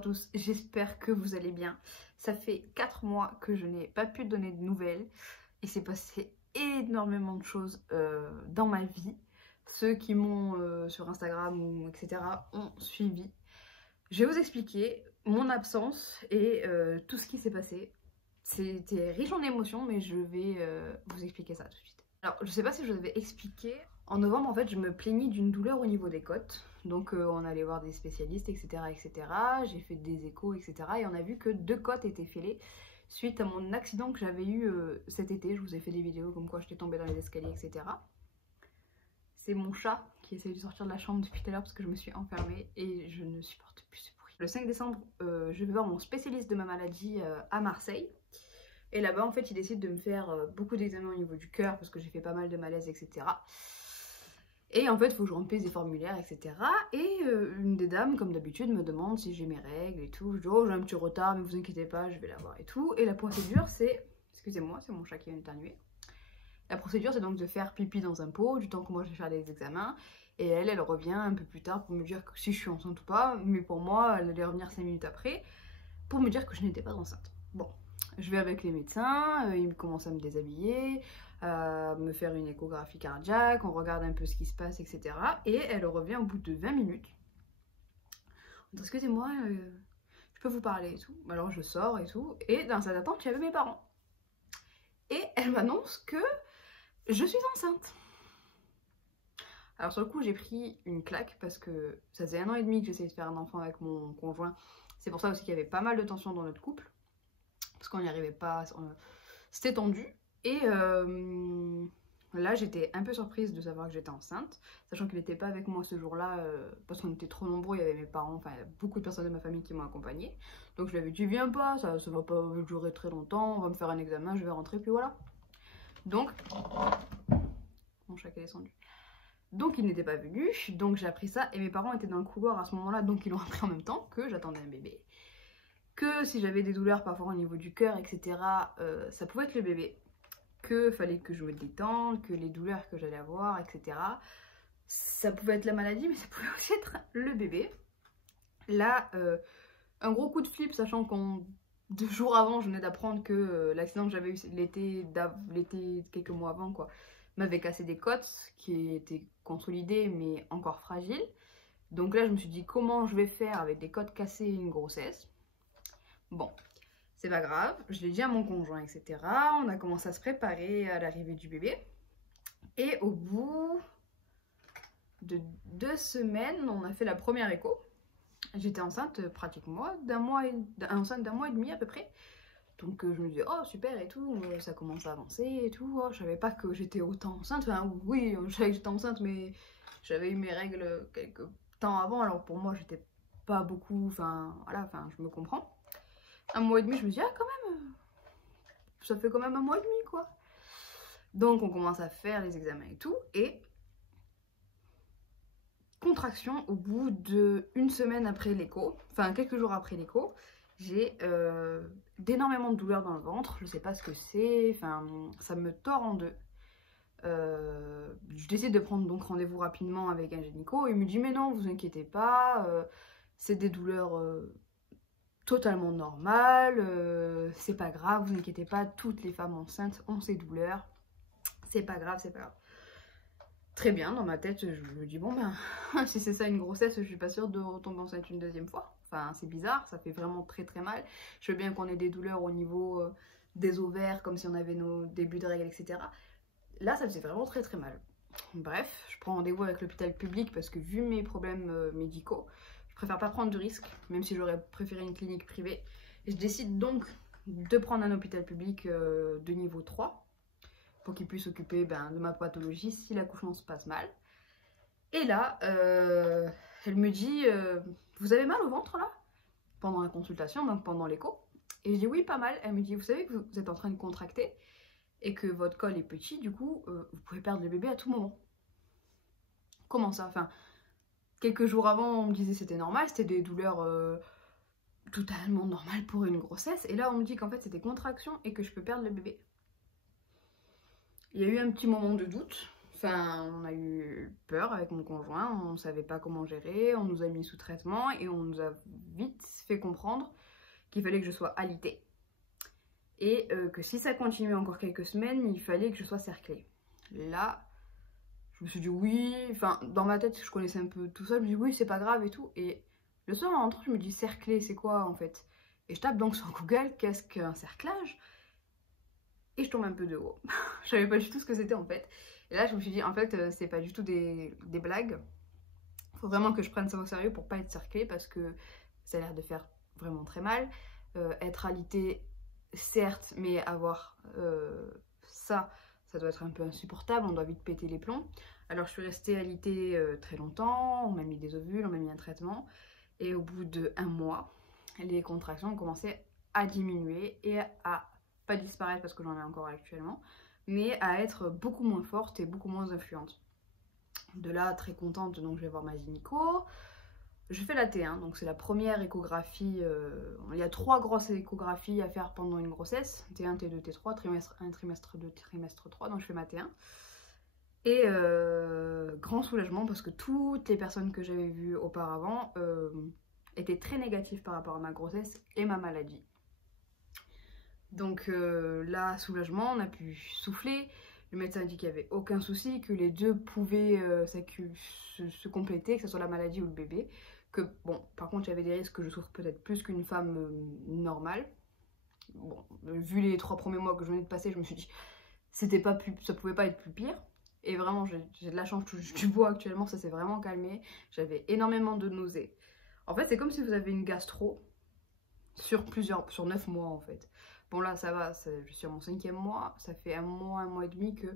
à tous, j'espère que vous allez bien. Ça fait 4 mois que je n'ai pas pu donner de nouvelles. Il s'est passé énormément de choses dans ma vie. Ceux qui m'ont sur Instagram ou etc. ont suivi. Je vais vous expliquer mon absence et tout ce qui s'est passé. C'était riche en émotions, mais je vais vous expliquer ça tout de suite. Alors, je sais pas si je vous avais expliqué. En novembre, en fait, je me plaignais d'une douleur au niveau des côtes. Donc, on allait voir des spécialistes, etc., etc. J'ai fait des échos, etc. Et on a vu que 2 côtes étaient fêlées suite à mon accident que j'avais eu cet été. Je vous ai fait des vidéos comme quoi j'étais tombée dans les escaliers, etc. C'est mon chat qui essaie de sortir de la chambre depuis tout à l'heure parce que je me suis enfermée et je ne supporte plus ce bruit. Le 5 décembre, je vais voir mon spécialiste de ma maladie à Marseille. Et là-bas, en fait, il décide de me faire beaucoup d'examens au niveau du cœur parce que j'ai fait pas mal de malaise, etc. Et en fait, il faut que je remplisse des formulaires, etc. Et une des dames, comme d'habitude, me demande si j'ai mes règles et tout. Je dis, oh, j'ai un petit retard, mais vous inquiétez pas, je vais l'avoir et tout. Et la procédure, c'est... Excusez-moi, c'est mon chat qui vient d'éternuer. La procédure, c'est donc de faire pipi dans un pot, du temps que moi je vais faire les examens. Et elle revient un peu plus tard pour me dire que si je suis enceinte ou pas. Mais pour moi, elle allait revenir 5 minutes après pour me dire que je n'étais pas enceinte. Bon. Je vais avec les médecins, ils commencent à me déshabiller, à me faire une échographie cardiaque, on regarde un peu ce qui se passe, etc. Et elle revient au bout de 20 minutes. Excusez-moi, je peux vous parler et tout. Alors je sors et tout, et dans cette attente, il y avait mes parents. Et elle m'annonce que je suis enceinte. Alors sur le coup, j'ai pris une claque parce que ça faisait 1 an et demi que j'essayais de faire un enfant avec mon conjoint. C'est pour ça aussi qu'il y avait pas mal de tension dans notre couple. Parce qu'on n'y arrivait pas, c'était tendu. Et là, j'étais un peu surprise de savoir que j'étais enceinte, sachant qu'il n'était pas avec moi ce jour-là, parce qu'on était trop nombreux, il y avait mes parents, enfin, il y a beaucoup de personnes de ma famille qui m'ont accompagnée. Donc je lui avais dit, viens pas, ça va pas durer très longtemps, on va me faire un examen, je vais rentrer, puis voilà. Donc, mon chat qui est descendu. Donc il n'était pas venu, donc j'ai appris ça, et mes parents étaient dans le couloir à ce moment-là, donc ils l'ont appris en même temps que j'attendais un bébé. Que si j'avais des douleurs parfois au niveau du cœur, etc., ça pouvait être le bébé. Que fallait que je me détende, que les douleurs que j'allais avoir, etc. Ça pouvait être la maladie, mais ça pouvait aussi être le bébé. Là, un gros coup de flip, sachant qu'en 2 jours avant, je venais d'apprendre que l'accident que j'avais eu l'été, quelques mois avant, quoi, m'avait cassé des côtes qui étaient consolidées, mais encore fragiles. Donc là, je me suis dit, comment je vais faire avec des côtes cassées et une grossesse? Bon, c'est pas grave, je l'ai dit à mon conjoint, etc. On a commencé à se préparer à l'arrivée du bébé. Et au bout de 2 semaines, on a fait la première écho. J'étais enceinte pratiquement enceinte d'1 mois et demi à peu près. Donc je me disais, oh super et tout, ça commence à avancer et tout. Oh, je savais pas que j'étais autant enceinte. Enfin, oui, je savais que j'étais enceinte, mais j'avais eu mes règles quelques temps avant. Alors pour moi, j'étais pas beaucoup, enfin voilà, enfin je me comprends. 1 mois et demi, je me dis, ah, quand même, ça fait quand même 1 mois et demi, quoi. Donc, on commence à faire les examens et tout, et contraction au bout d'1 semaine après l'écho, enfin, quelques jours après l'écho, j'ai d'énormément de douleurs dans le ventre, je sais pas ce que c'est, enfin, ça me tord en deux. Je décide de prendre donc rendez-vous rapidement avec un gynéco, et il me dit, mais non, vous inquiétez pas, c'est des douleurs... totalement normal, c'est pas grave, vous inquiétez pas, toutes les femmes enceintes ont ces douleurs, c'est pas grave, c'est pas grave. Très bien, dans ma tête, je me dis, bon ben, si c'est ça une grossesse, je suis pas sûre de retomber enceinte une 2e fois. Enfin, c'est bizarre, ça fait vraiment très très mal. Je veux bien qu'on ait des douleurs au niveau des ovaires, comme si on avait nos débuts de règles, etc. Là, ça faisait vraiment très très mal. Bref, je prends rendez-vous avec l'hôpital public parce que vu mes problèmes médicaux, je préfère pas prendre de risques, même si j'aurais préféré une clinique privée. Et je décide donc de prendre un hôpital public de niveau 3 pour qu'il puisse s'occuper de ma pathologie si l'accouchement se passe mal. Et là, elle me dit, vous avez mal au ventre là? Pendant la consultation, donc pendant l'écho. Et je dis oui, pas mal. Elle me dit, vous savez que vous êtes en train de contracter et que votre col est petit, du coup, vous pouvez perdre le bébé à tout moment. Comment ça? Enfin, quelques jours avant, on me disait c'était normal, c'était des douleurs totalement normales pour une grossesse. Et là, on me dit qu'en fait, c'est des contractions et que je peux perdre le bébé. Il y a eu un petit moment de doute. Enfin, on a eu peur avec mon conjoint, on savait pas comment gérer, on nous a mis sous traitement et on nous a vite fait comprendre qu'il fallait que je sois alitée. Et que si ça continuait encore quelques semaines, il fallait que je sois cerclée. Là, je me suis dit oui, enfin dans ma tête je connaissais un peu tout ça, je me dis oui c'est pas grave et tout. Et le soir en rentrant je me dis cerclée c'est quoi en fait? Et je tape donc sur Google qu'est-ce qu'un cerclage? Et je tombe un peu de haut. Je savais pas du tout ce que c'était en fait. Et là je me suis dit en fait c'est pas du tout des blagues. Faut vraiment que je prenne ça au sérieux pour pas être cerclée parce que ça a l'air de faire vraiment très mal. Être alitée certes, mais avoir ça doit être un peu insupportable, on doit vite péter les plombs. Alors je suis restée alitée très longtemps, on m'a mis des ovules, on m'a mis un traitement, et au bout d'1 mois, les contractions ont commencé à diminuer et à pas disparaître parce que j'en ai encore actuellement, mais à être beaucoup moins forte et beaucoup moins influente. De là, très contente, donc je vais voir ma gynéco. Je fais la T1, donc c'est la première échographie. Il y a 3 grosses échographies à faire pendant une grossesse. T1, T2, T3, trimestre 1, trimestre 2, trimestre 3, donc je fais ma T1. Et grand soulagement parce que toutes les personnes que j'avais vues auparavant étaient très négatives par rapport à ma grossesse et ma maladie. Donc là, soulagement, on a pu souffler. Le médecin a dit qu'il n'y avait aucun souci, que les deux pouvaient se compléter, que ce soit la maladie ou le bébé. Que bon, par contre, il y avait des risques que je souffre peut-être plus qu'une femme normale. Bon, vu les 3 premiers mois que je venais de passer, je me suis dit, ça pouvait pas être plus pire. Et vraiment, j'ai de la chance, du bois actuellement, ça s'est vraiment calmé. J'avais énormément de nausées. En fait, c'est comme si vous avez une gastro sur 9 mois en fait. Bon là, ça va, je suis à mon 5e mois, ça fait 1 mois et demi que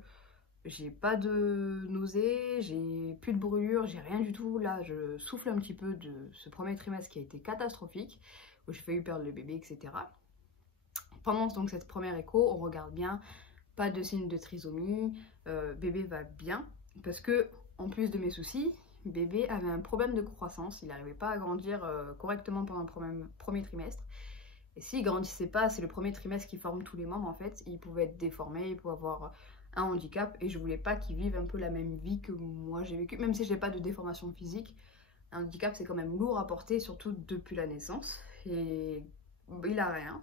j'ai pas de nausées, j'ai plus de brûlure, j'ai rien du tout. Là, je souffle un petit peu de ce premier trimestre qui a été catastrophique, où j'ai failli perdre le bébé, etc. Pendant donc cette première écho, on regarde bien, pas de signe de trisomie, bébé va bien, parce que en plus de mes soucis, bébé avait un problème de croissance, il n'arrivait pas à grandir correctement pendant le premier trimestre. Et s'il grandissait pas, c'est le premier trimestre qui forme tous les membres en fait, il pouvait être déformé, il pouvait avoir un handicap et je voulais pas qu'il vive un peu la même vie que moi j'ai vécu, même si j'ai pas de déformation physique. Un handicap c'est quand même lourd à porter, surtout depuis la naissance, et il a rien.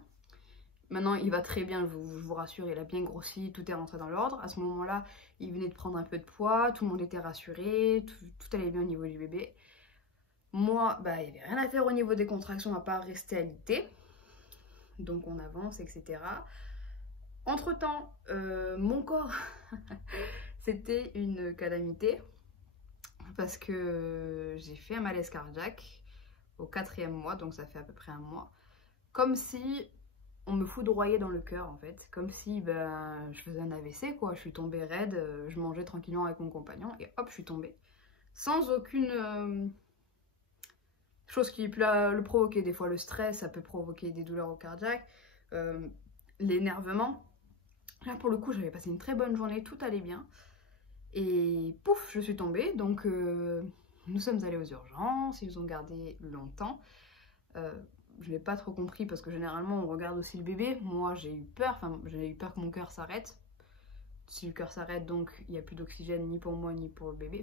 Maintenant il va très bien, je vous rassure, il a bien grossi, tout est rentré dans l'ordre. À ce moment-là, il venait de prendre un peu de poids, tout le monde était rassuré, tout allait bien au niveau du bébé. Moi, il n'y avait rien à faire au niveau des contractions à part rester alitée. Donc on avance, etc. Entre temps, mon corps, c'était une calamité parce que j'ai fait un malaise cardiaque au 4e mois, donc ça fait à peu près 1 mois. Comme si on me foudroyait dans le cœur en fait, comme si je faisais un AVC quoi, je suis tombée raide, je mangeais tranquillement avec mon compagnon et hop je suis tombée. Sans aucune chose qui peut le provoquer. Des fois le stress, ça peut provoquer des douleurs au cardiaque, l'énervement. Là pour le coup j'avais passé une très bonne journée, tout allait bien. Et pouf, je suis tombée, donc nous sommes allés aux urgences, ils ont gardé longtemps. Je n'ai pas trop compris parce que généralement on regarde aussi le bébé. Moi j'ai eu peur que mon cœur s'arrête. Si le cœur s'arrête, donc il n'y a plus d'oxygène ni pour moi ni pour le bébé.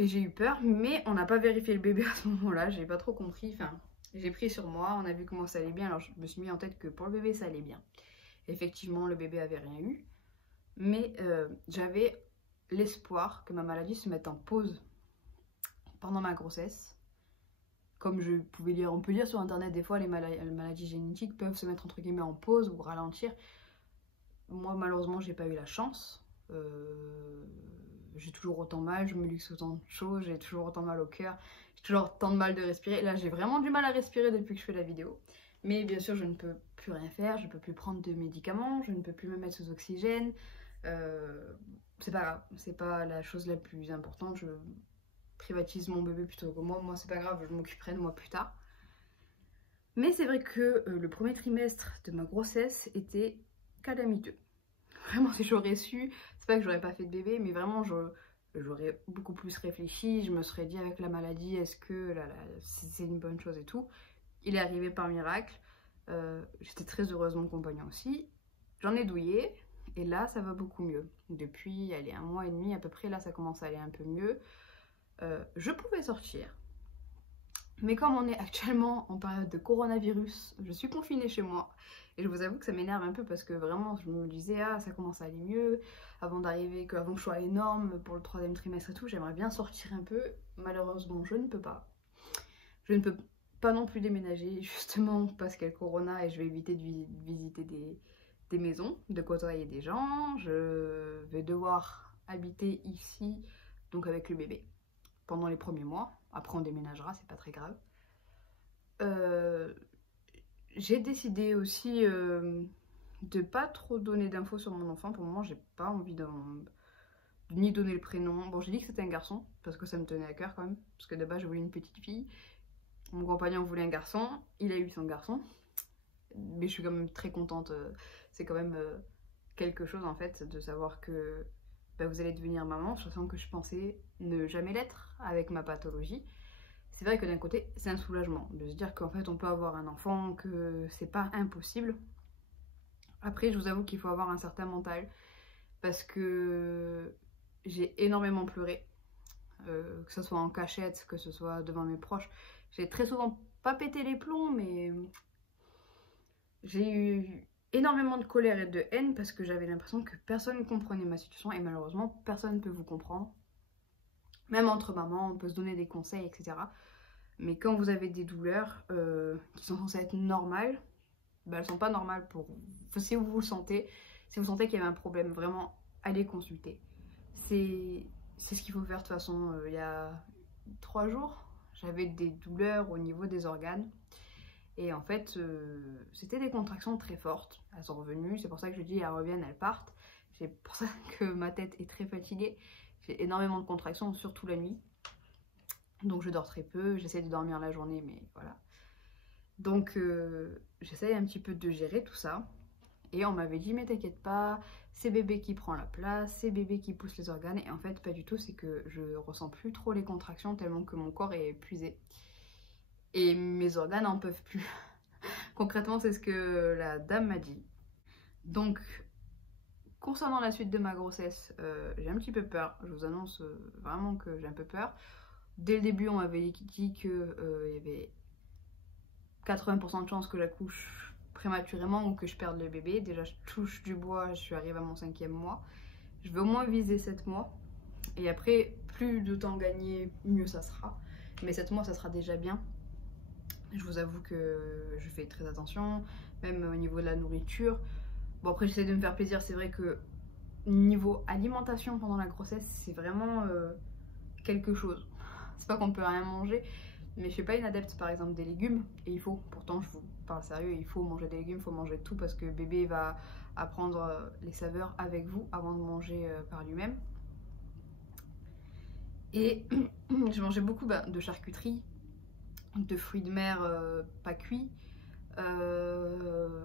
Et j'ai eu peur, mais on n'a pas vérifié le bébé à ce moment-là, j'ai pas trop compris. J'ai pris sur moi, on a vu comment ça allait bien, alors je me suis mis en tête que pour le bébé ça allait bien. Effectivement, le bébé avait rien eu, mais j'avais l'espoir que ma maladie se mette en pause pendant ma grossesse. Comme on peut lire sur internet, des fois les maladies génétiques peuvent se mettre entre guillemets en pause ou ralentir. Moi malheureusement j'ai pas eu la chance. J'ai toujours autant mal, je me luxe autant de choses, j'ai toujours autant mal au cœur, j'ai toujours autant de mal de respirer. Là j'ai vraiment du mal à respirer depuis que je fais la vidéo. Mais bien sûr je ne peux plus rien faire, je ne peux plus prendre de médicaments, je ne peux plus me mettre sous oxygène. C'est pas grave, c'est pas la chose la plus importante, je privatise mon bébé plutôt que moi c'est pas grave, je m'occuperai de moi plus tard. Mais c'est vrai que le premier trimestre de ma grossesse était calamiteux. Vraiment si j'aurais su, c'est pas que j'aurais pas fait de bébé, mais vraiment j'aurais beaucoup plus réfléchi, je me serais dit avec la maladie, est-ce que c'est une bonne chose et tout. Il est arrivé par miracle, j'étais très heureuse, mon compagnon aussi. J'en ai douillé, Et là, ça va beaucoup mieux. Depuis, allez, 1 mois et demi à peu près, là, ça commence à aller un peu mieux. Je pouvais sortir. Mais comme on est actuellement en période de coronavirus, je suis confinée chez moi. Et je vous avoue que ça m'énerve un peu parce que vraiment, je me disais, ah, ça commence à aller mieux. Avant que je sois énorme pour le 3e trimestre et tout, j'aimerais bien sortir un peu. Malheureusement, je ne peux pas. Je ne peux pas non plus déménager, justement parce qu'il y a le corona et je vais éviter de visiter des maisons, de côtoyer des gens. Je vais devoir habiter ici, donc avec le bébé, pendant les premiers mois. Après, on déménagera, c'est pas très grave. J'ai décidé aussi de pas trop donner d'infos sur mon enfant. Pour le moment, j'ai pas envie de ni donner le prénom. Bon, j'ai dit que c'était un garçon, parce que ça me tenait à cœur quand même. Parce que de base, je voulais une petite fille. Mon compagnon voulait un garçon, il a eu son garçon. Mais je suis quand même très contente. C'est quand même quelque chose en fait de savoir que vous allez devenir maman, sachant que je pensais ne jamais l'être avec ma pathologie. C'est vrai que d'un côté, c'est un soulagement de se dire qu'en fait on peut avoir un enfant, que c'est pas impossible. Après, je vous avoue qu'il faut avoir un certain mental parce que j'ai énormément pleuré, que ce soit en cachette, que ce soit devant mes proches. J'ai très souvent pas pété les plombs, mais j'ai eu énormément de colère et de haine parce que j'avais l'impression que personne ne comprenait ma situation et malheureusement personne ne peut vous comprendre. Même entre mamans, on peut se donner des conseils, etc. Mais quand vous avez des douleurs qui sont censées être normales, elles sont pas normales pour vous. Si vous le sentez, si vous sentez qu'il y a un problème, vraiment, allez consulter. C'est ce qu'il faut faire de toute façon. Il y a 3 jours, j'avais des douleurs au niveau des organes. Et en fait, c'était des contractions très fortes. Elles sont revenues, c'est pour ça que je dis elles reviennent, elles partent. C'est pour ça que ma tête est très fatiguée. J'ai énormément de contractions, surtout la nuit. Donc je dors très peu, j'essaie de dormir la journée, mais voilà. Donc j'essaie un petit peu de gérer tout ça. Et on m'avait dit mais t'inquiète pas, c'est bébé qui prend la place, c'est bébé qui pousse les organes. Et en fait pas du tout, c'est que je ressens plus trop les contractions tellement que mon corps est épuisé. Et mes organes n'en peuvent plus. Concrètement c'est ce que la dame m'a dit. Donc concernant la suite de ma grossesse, j'ai un petit peu peur. Je vous annonce vraiment que j'ai un peu peur. Dès le début, on m'avait dit qu'il y avait 80% de chances que j'accouche prématurément ou que je perde le bébé. Déjà, je touche du bois, je suis arrivée à mon 5e mois. Je veux au moins viser 7 mois. Et après, plus de temps gagné, mieux ça sera. Mais 7 mois, ça sera déjà bien. Je vous avoue que je fais très attention, même au niveau de la nourriture. Bon, après, j'essaie de me faire plaisir. C'est vrai que niveau alimentation pendant la grossesse, c'est vraiment quelque chose. C'est pas qu'on ne peut rien manger, mais je suis pas une adepte par exemple des légumes, et il faut, pourtant je vous parle sérieux, il faut manger des légumes, il faut manger tout parce que bébé va apprendre les saveurs avec vous avant de manger par lui-même. Et je mangeais beaucoup de charcuterie, de fruits de mer pas cuits, je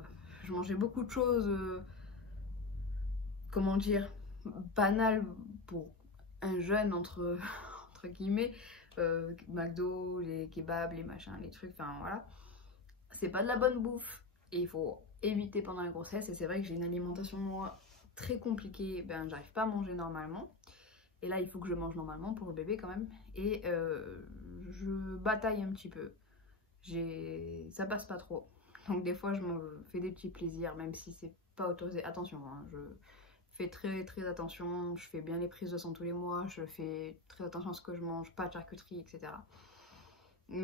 mangeais beaucoup de choses, comment dire, banales pour un jeune entre guillemets. McDo, les kebabs, les machins, les trucs, enfin voilà. C'est pas de la bonne bouffe et il faut éviter pendant la grossesse. Et c'est vrai que j'ai une alimentation, moi, très compliquée. J'arrive pas à manger normalement. Et là, il faut que je mange normalement pour le bébé quand même. Et je bataille un petit peu. Ça passe pas trop. Donc des fois, je me fais des petits plaisirs, même si c'est pas autorisé. Attention, hein, je fais très attention, je fais bien les prises de sang tous les mois, je fais très attention à ce que je mange, pas de charcuterie, etc.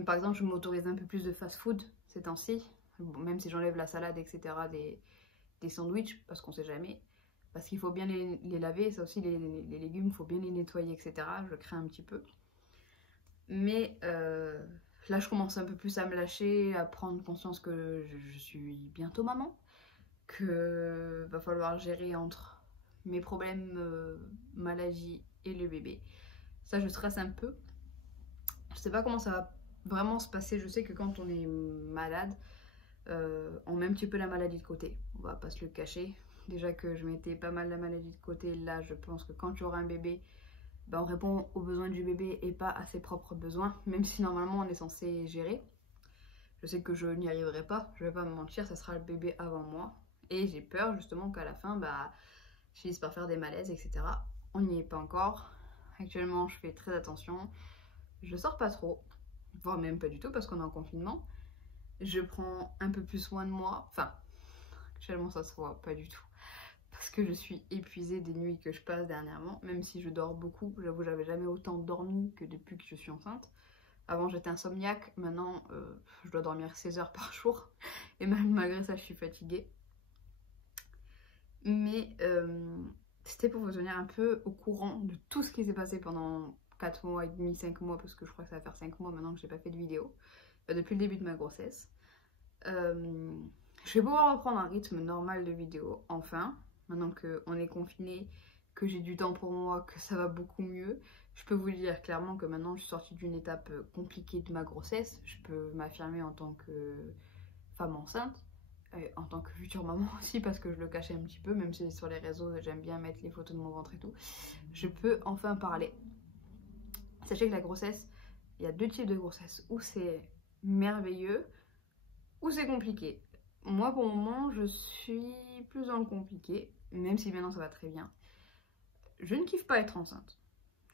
Par exemple, je m'autorise un peu plus de fast-food ces temps-ci, bon, même si j'enlève la salade, etc., des sandwichs, parce qu'on sait jamais, parce qu'il faut bien les laver, ça aussi, les légumes, il faut bien les nettoyer, etc. Je crains un petit peu. Mais là, je commence un peu plus à me lâcher, à prendre conscience que je suis bientôt maman, que va falloir gérer entre mes problèmes, maladie et le bébé. Ça, je stresse un peu. Je sais pas comment ça va vraiment se passer. Je sais que quand on est malade, on met un petit peu la maladie de côté. On va pas se le cacher. Déjà que je mettais pas mal la maladie de côté, là, je pense que quand tu auras un bébé, on répond aux besoins du bébé et pas à ses propres besoins, même si normalement on est censé gérer. Je sais que je n'y arriverai pas, je vais pas me mentir, ça sera le bébé avant moi. Et j'ai peur justement qu'à la fin, je finisse par faire des malaises, etc. On n'y est pas encore. Actuellement, je fais très attention. Je sors pas trop, voire même pas du tout parce qu'on est en confinement. Je prends un peu plus soin de moi. Enfin, actuellement, ça se voit pas du tout. Parce que je suis épuisée des nuits que je passe dernièrement. Même si je dors beaucoup. J'avoue, j'avais jamais autant dormi que depuis que je suis enceinte. Avant, j'étais insomniaque. Maintenant, je dois dormir 16 heures par jour. Et même malgré ça, je suis fatiguée. Mais c'était pour vous tenir un peu au courant de tout ce qui s'est passé pendant 4 mois et demi, 5 mois, parce que je crois que ça va faire 5 mois maintenant que j'ai pas fait de vidéo, depuis le début de ma grossesse. Je vais pouvoir reprendre un rythme normal de vidéo, enfin, maintenant qu'on est confiné, que j'ai du temps pour moi, que ça va beaucoup mieux. Je peux vous dire clairement que maintenant je suis sortie d'une étape compliquée de ma grossesse. Je peux m'affirmer en tant que femme enceinte. Et en tant que future maman aussi, parce que je le cachais un petit peu, même si sur les réseaux j'aime bien mettre les photos de mon ventre et tout, je peux enfin parler. Sachez que la grossesse, il y a 2 types de grossesse, où c'est merveilleux, ou c'est compliqué. Moi pour le moment je suis plus dans le compliqué, même si maintenant ça va très bien. Je ne kiffe pas être enceinte.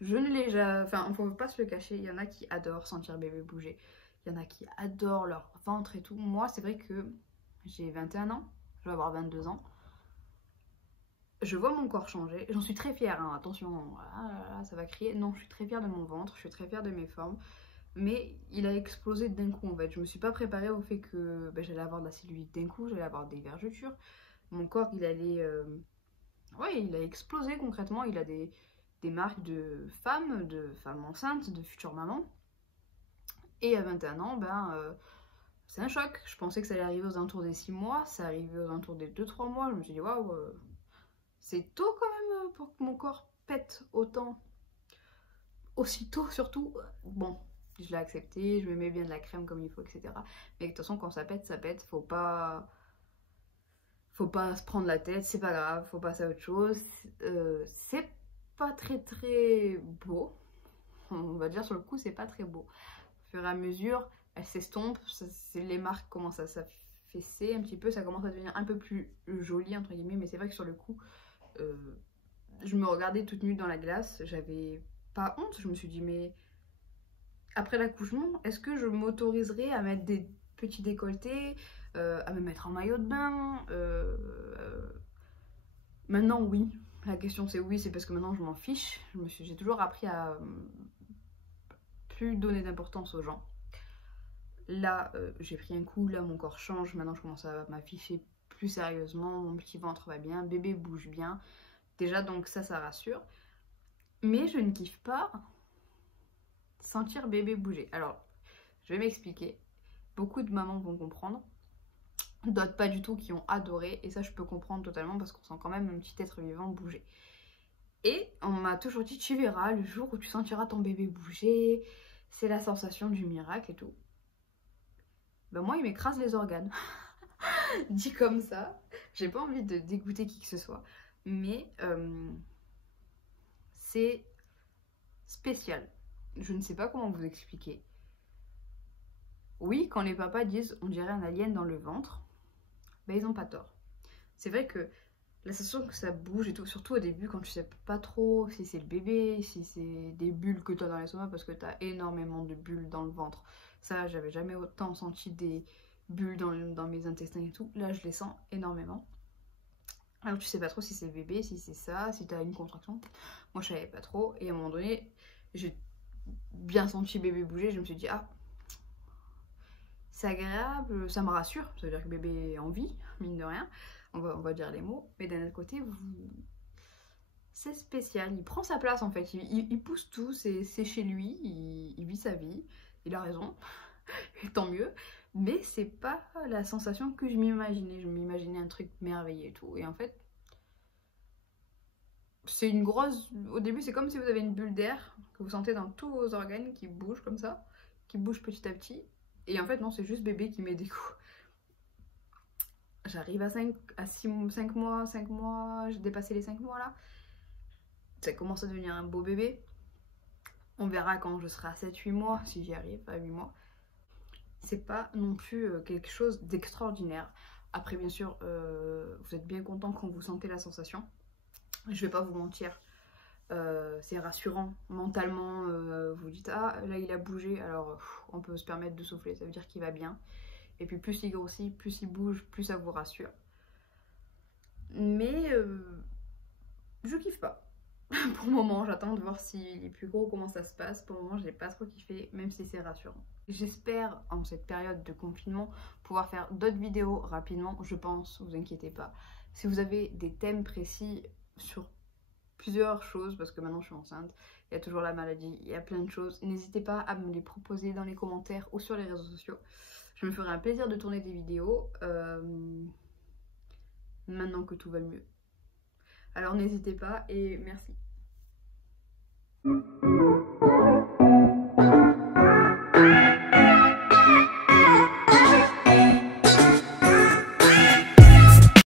Je ne l'ai jamais... Enfin, on ne peut pas se le cacher, il y en a qui adorent sentir bébé bouger, il y en a qui adorent leur ventre et tout. Moi c'est vrai que j'ai 21 ans, je vais avoir 22 ans. Je vois mon corps changer, j'en suis très fière, hein. Attention, ça va crier. Non, je suis très fière de mon ventre, je suis très fière de mes formes. Mais il a explosé d'un coup en fait. Je me suis pas préparée au fait que j'allais avoir de la cellulite d'un coup, j'allais avoir des vergetures. Mon corps, il allait... Ouais, il a explosé concrètement. Il a des marques de femme enceinte, de future maman. Et à 21 ans, c'est un choc. Je pensais que ça allait arriver aux alentours des 6 mois, ça arrivait aux alentours des 2-3 mois. Je me suis dit, waouh, c'est tôt quand même pour que mon corps pète autant. Aussitôt surtout. Bon, je l'ai accepté, je me mets bien de la crème comme il faut, etc. Mais de toute façon, quand ça pète, ça pète. Faut pas se prendre la tête, c'est pas grave, faut passer à autre chose. C'est pas très beau. On va dire sur le coup, c'est pas très beau. Au fur et à mesure, elle s'estompe, les marques commencent à s'affaisser un petit peu, ça commence à devenir un peu plus joli entre guillemets, mais c'est vrai que sur le coup, je me regardais toute nue dans la glace, j'avais pas honte, je me suis dit mais après l'accouchement, est-ce que je m'autoriserais à mettre des petits décolletés, à me mettre en maillot de bain Maintenant oui, la question c'est oui, c'est parce que maintenant je m'en fiche, j'ai toujours appris à plus donner d'importance aux gens. Là, j'ai pris un coup, là mon corps change, maintenant je commence à m'afficher plus sérieusement, mon petit ventre va bien, bébé bouge bien. Déjà donc ça rassure. Mais je ne kiffe pas sentir bébé bouger. Alors, je vais m'expliquer. Beaucoup de mamans vont comprendre, d'autres pas du tout qui ont adoré, et ça je peux comprendre totalement parce qu'on sent quand même un petit être vivant bouger. Et on m'a toujours dit, tu verras, le jour où tu sentiras ton bébé bouger, c'est la sensation du miracle et tout. Ben moi, il m'écrase les organes. Dit comme ça, j'ai pas envie de dégoûter qui que ce soit, mais c'est spécial. Je ne sais pas comment vous expliquer. Oui, quand les papas disent on dirait un alien dans le ventre, ben ils ont pas tort. C'est vrai que la sensation que ça bouge et tout, surtout au début quand tu sais pas trop si c'est le bébé, si c'est des bulles que tu as dans l'estomac, parce que tu as énormément de bulles dans le ventre. Ça, j'avais jamais autant senti des bulles dans mes intestins et tout. Là, je les sens énormément. Alors tu sais pas trop si c'est le bébé, si c'est ça, si tu as une contraction. Moi, je savais pas trop. Et à un moment donné, j'ai bien senti bébé bouger. Je me suis dit, ah, c'est agréable, ça me rassure. Ça veut dire que bébé est en vie, mine de rien. On va dire les mots. Mais d'un autre côté, c'est spécial. Il prend sa place en fait. Il pousse tout, c'est chez lui. Il vit sa vie. Il a raison. Et tant mieux. Mais c'est pas la sensation que je m'imaginais. Je m'imaginais un truc merveilleux et tout. Et en fait, c'est une grosse... Au début, c'est comme si vous avez une bulle d'air que vous sentez dans tous vos organes qui bougent comme ça. Qui bougent petit à petit. Et en fait, non, c'est juste bébé qui met des coups. J'arrive à 5 mois, j'ai dépassé les 5 mois là. Ça commence à devenir un beau bébé. On verra quand je serai à 7-8 mois, si j'y arrive, à 8 mois. C'est pas non plus quelque chose d'extraordinaire. Après, bien sûr, vous êtes bien content quand vous sentez la sensation. Je vais pas vous mentir, c'est rassurant mentalement. Vous dites ah là il a bougé, alors on peut se permettre de souffler, ça veut dire qu'il va bien. Et puis plus il grossit, plus il bouge, plus ça vous rassure. Mais je kiffe pas. Pour le moment, j'attends de voir s'il est plus gros, comment ça se passe. Pour le moment, je n'ai pas trop kiffé, même si c'est rassurant. J'espère, en cette période de confinement, pouvoir faire d'autres vidéos rapidement, je pense, vous inquiétez pas. Si vous avez des thèmes précis sur plusieurs choses, parce que maintenant je suis enceinte, il y a toujours la maladie, il y a plein de choses, n'hésitez pas à me les proposer dans les commentaires ou sur les réseaux sociaux. Je me ferai un plaisir de tourner des vidéos maintenant que tout va mieux. Alors n'hésitez pas et merci.